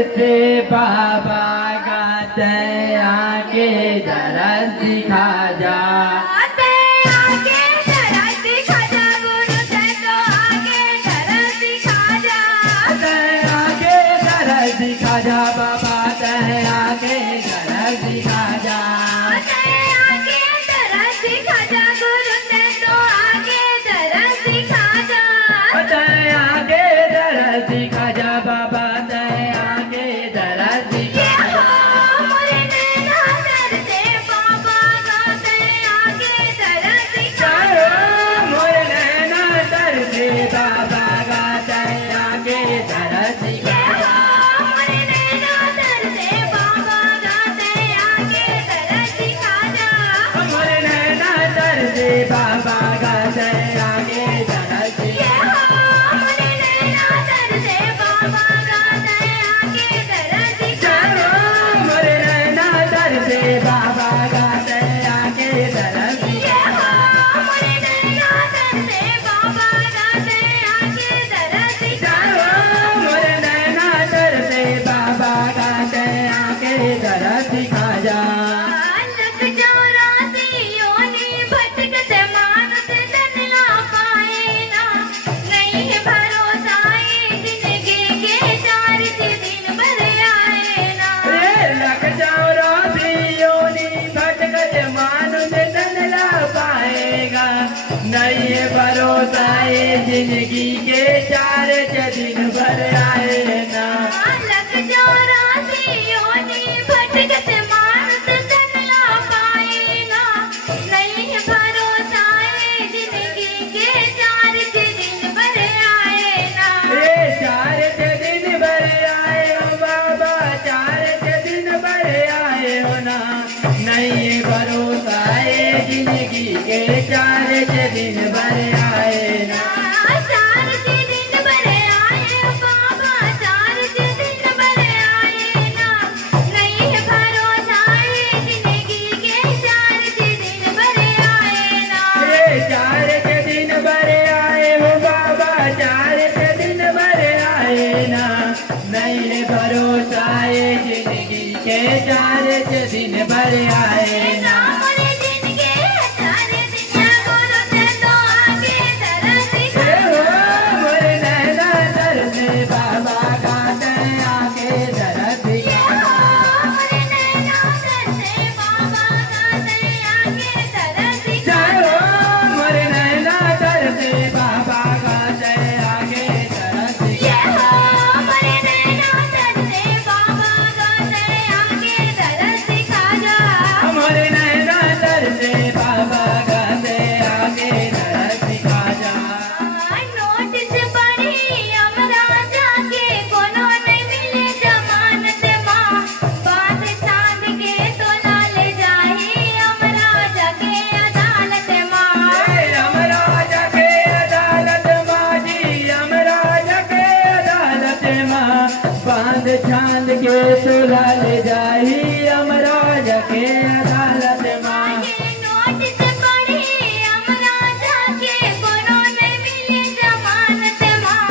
से बाबा गाते आके जरा दिखा जा। आते आके जरा दिखा जा गुरु से तो आगे जरा दिखा जा। आते आके जरा दिखा जा बाबा ते आके जरा दिखा जा। आते आके जरा दिखा जा गुरु से तो आगे जरा दिखा जा। ते आके जरा दिखा जा बाबा ते आके जरा दिखा जा। मोरे नैना तरसे बाबा गाते आगे जरा दिखा चारो जा। मोरे नैना तरसे बाबा गाते आके जरा दिखा जा। मोरे नैना तरसे बाबा गाते आगे जरा दिखा जा। मोरे नैना तरसे बाबा गाते आगे जरा दिखा जा। मोरे नैना तरसे बाबा गाते आगे जरा दिखा चारो जा। मोरे नैना तरसे बाबा गाते आगे जरा दिखा जा। मोरे नैना तरसे बाबा गाते आगे जरा दिखा चारो जा। मोरे नैना तरसे बाबा गाते आगे जरा दिखा जा। लग चौरासियों ने भटकते मानस धन ला पाए ना। नहीं है भरोसा ये जिंदगी के चार दिन भर आए ना। रे लख चौरासियों नी भटकत मानुष धन ला पाएगा। नहीं है भरोसा ये जिंदगी के चार दिन भर आए ना। लग चौरासियों ने भटकते मानस धन ला पाए ना। नहीं है भरोसा ये जिंदगी के चार दिन भर आए ना। रे चार दिन भर आए हो बाबा चार दिन भर आए हो ना। नहीं है भरोसा ये जिंदगी के चार दिन भर आए ना। चार दिन भर आए बाबा चार दिन भर आए ना। नहीं है भरोसा ये जिंदगी के चार दिन भर आए ना। रे चार दिन भर आए हो बाबा चार दिन भर आए ना। नहीं है भरोसा ये जिंदगी के चार दिन भर आए ना। मोरे दिन के चार दिन गुरु से तो आगे जरा दिखा रे हो जा। मोरे नैना तरसे बाबा गाते आके जरा दिखा जा। मोरे नैना तरसे बाबा गाते आगे जरा दिखा चारो जा। मोरे नैना तरसे बाबा गाते आके जरा दिखा जा। मोरे नैना तरसे बाबा गाते आगे जरा दिखा जा। मोरे नैना तरसे बाबा गाते आके जरा दिखा जा। नोटिस पड़ी हमरा जाके कोनो नहीं मिले जमानत माँ। बात चांद के तोला ले जाही हमरा जाके अदालत माँ। यमराज के अदालत माँ जी यमराज के अदालत माँ। बांध छांद के सुला ले जाही यमराज के अदालत माँ। नोटिस पड़ी हमरा जाके कोनो नहीं मिले जमानत माँ।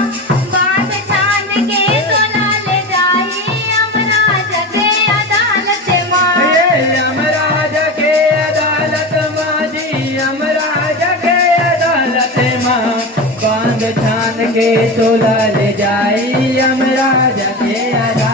बात चांद के तोला ले जाही हमरा जाके अदालत माँ। यमराज के अदालत माँ जी यमराज के अदालत माँ। बांध छांद के सुला ले जाई यमराज के अदालत